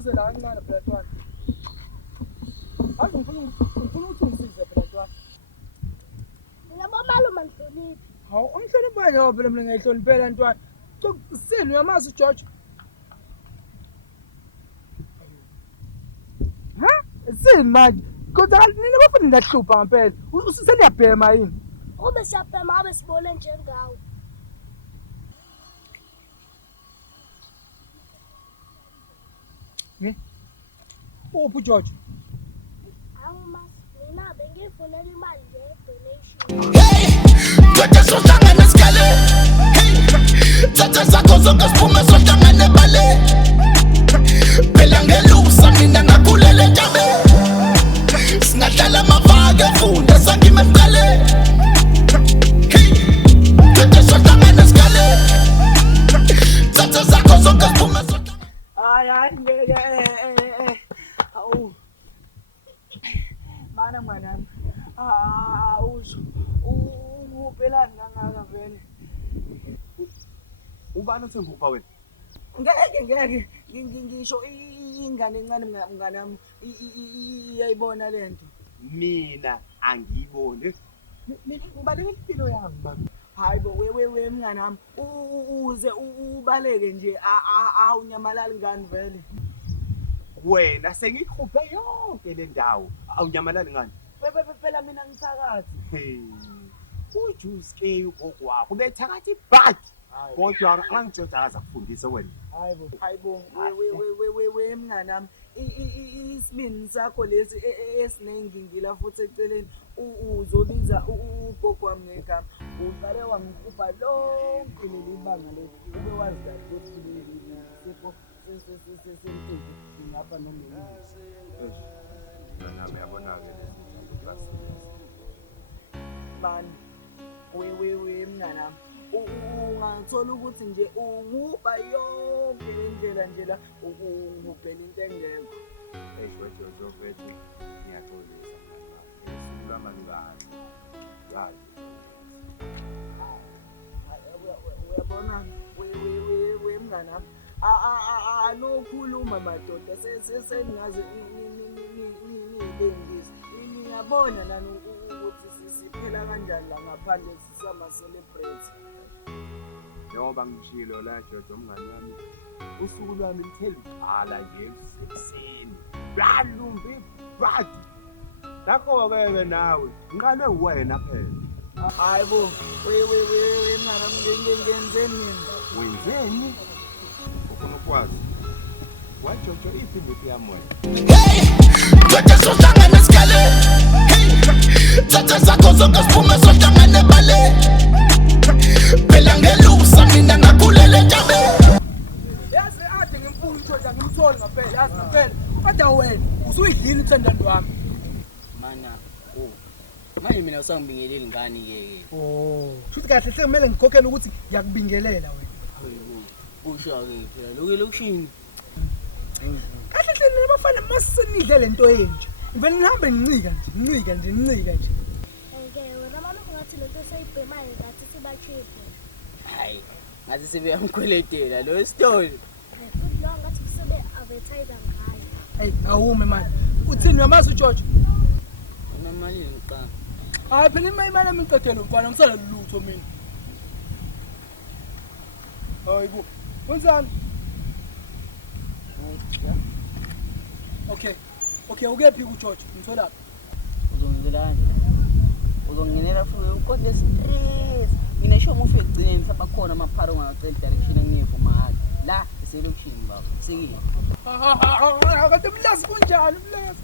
awuze la kancane phela ntwana. Hayi ngifuna ukuthi ngisize phela ntwana. Mina bomalume ngihloniphi. Hawu umhloniphi wena phela mina ngiyayihloniphela ntwana. Sini uyamazi uGeorge? Ha? Sini manje? Kodwa nina bafuna ndahlupha ngempela. Useniyabhema yini? Ube siyabhema abe sibone njengawe. Ne? Uphi uGeorge? Awumazi mina bengifunela imali ye-donation. Tata sohlangana sikale. Tata zakho zonke siphume sohlangana ebale. Phela ngelusa mina ngakulele njabe. Singadlala amavake funda sangime mqale. Tata sohlangana sikale. Tata zakho zonke siphume sohlangana. Hayi awu mana mwanami awusho uphelani kangaka vele ubani uthengupha wena ngeke ngisho ingane encane mnganami iyayibona lento mina angiyiboni ngibaleke impilo yami baba hayi bo we mnganami uze ubaleke nje awunyamalali ngani vele wena sengikhuphe yonke le ndawo awunyamalali ngani phela mina ngisakathi uJuice ke ugogo wakho bethakathi ibhadi kodwa angitshela akaza kufundisa wena hayibo we mnganami isibini sakho lesi esinengingila futhi eceleni uzobiza ugogo wami ngegama uqale wangikhupha lonke leli banga lethu ube wazi kahle ukuthi sipho sempilo ngapha noma nami yabona-ke bani we mnganami ungathola ukuthi nje unguba yonke indlela nje la ubhela into engekho Jojo ngiyaxolisa usuku lami alikahle yazi uyabona we mnganami anokhuluma madoda seningaze nibengisi niyabona nani ukuthi siphela kanjani la ngaphandle sisama celebrate njengoba ngishilo la Jojo mngani wami usuku lwami lithela nje ekuseni lwalumbi bhadi ngakho-ke nawe ngiqalwe wena phela hayibo we mnganami ngenzeni mina wenzeni ufuna ukwazi waJojo iphi yami wena Tata sohlangana sikale. Tata zakho zonke siphume sohlangana ebale. Phela ngelusa mina ngakulele njabe. yazi ade ngimfuna uJojo ngimtholi ngaphela yazi ngaphela kodwa wena usuyidlini uthandani wami mana manje mina usangibingeleli ngani ke futhi kahle sekumele ngikhokhele ukuthi ngiyakubingelela wena kusho ke phela lokushini kahle hle nabafana masenidle lento yenje vele nihambe ncika nje Wena malume ngathi lento sayibhemayo ngathi sibachiphe. hayi ngathi sebeyamkweletela lo story Futhi lo ngathi kusebe advertise ngayo. hey awume manje uthini uyamazi uJojo imali ngiqala hayi phela imali yami ngicedela mfana ngisala lutho mina hayibo wenzani okay ukephi uJojo ngitholaphi uzonginela futhi ukonde stress ngineshomo ufike egcineni mhlawumbe khona amapharo ngacela direction engiyivuma ngayo la eselokishini baba sekile akade mlazi kunjani mlazi